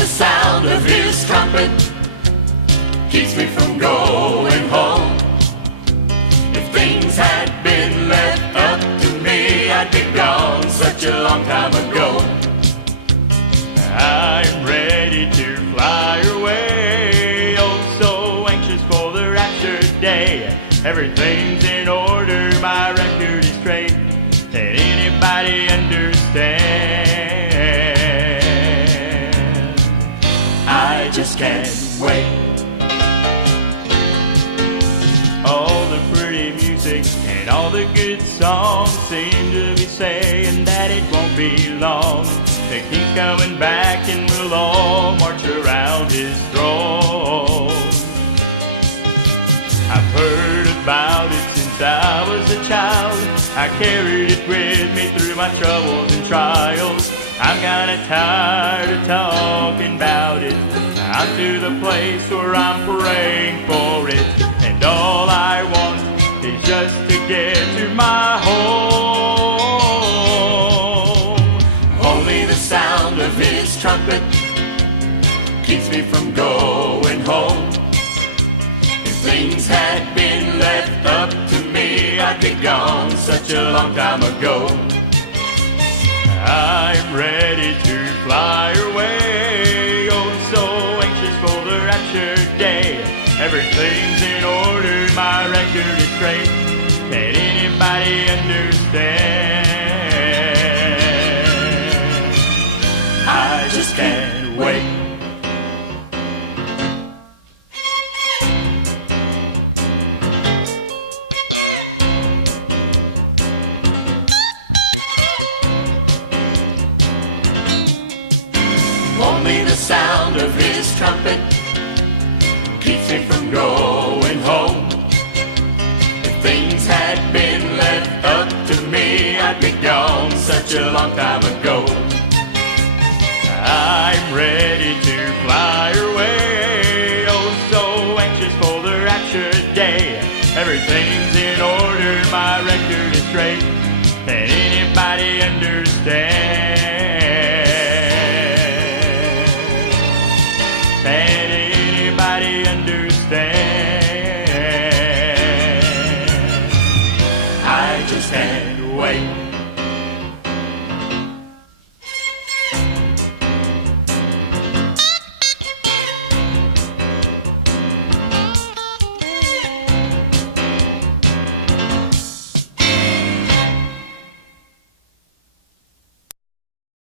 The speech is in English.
the sound of his trumpet keeps me from going home. If things had been left up to me, I'd be gone such a long time ago. I'm ready to fly away, oh so anxious for the rapture day. Everything's in order, my record is straight. Can anybody understand? I just can't wait. All the pretty music and all the good songs seem to be saying that it won't be long. They keep coming back and we'll all march around his throne. I've heard about it since I was a child. I carried it with me through my troubles and trials. I'm kinda tired of talking about it. I'm to the place where I'm praying for it. And all I want is just to get to my home. Only the sound of his trumpet keeps me from going home. If things had been left up to me, I'd be gone such a long time ago. I'm ready to fly away, oh so anxious for the rapture day. Everything's in order, my record is straight. Can anybody understand? I just can't wait. Only the sound of his trumpet keeps me from going home. If things had been left up to me, I'd be gone such a long time ago. I'm ready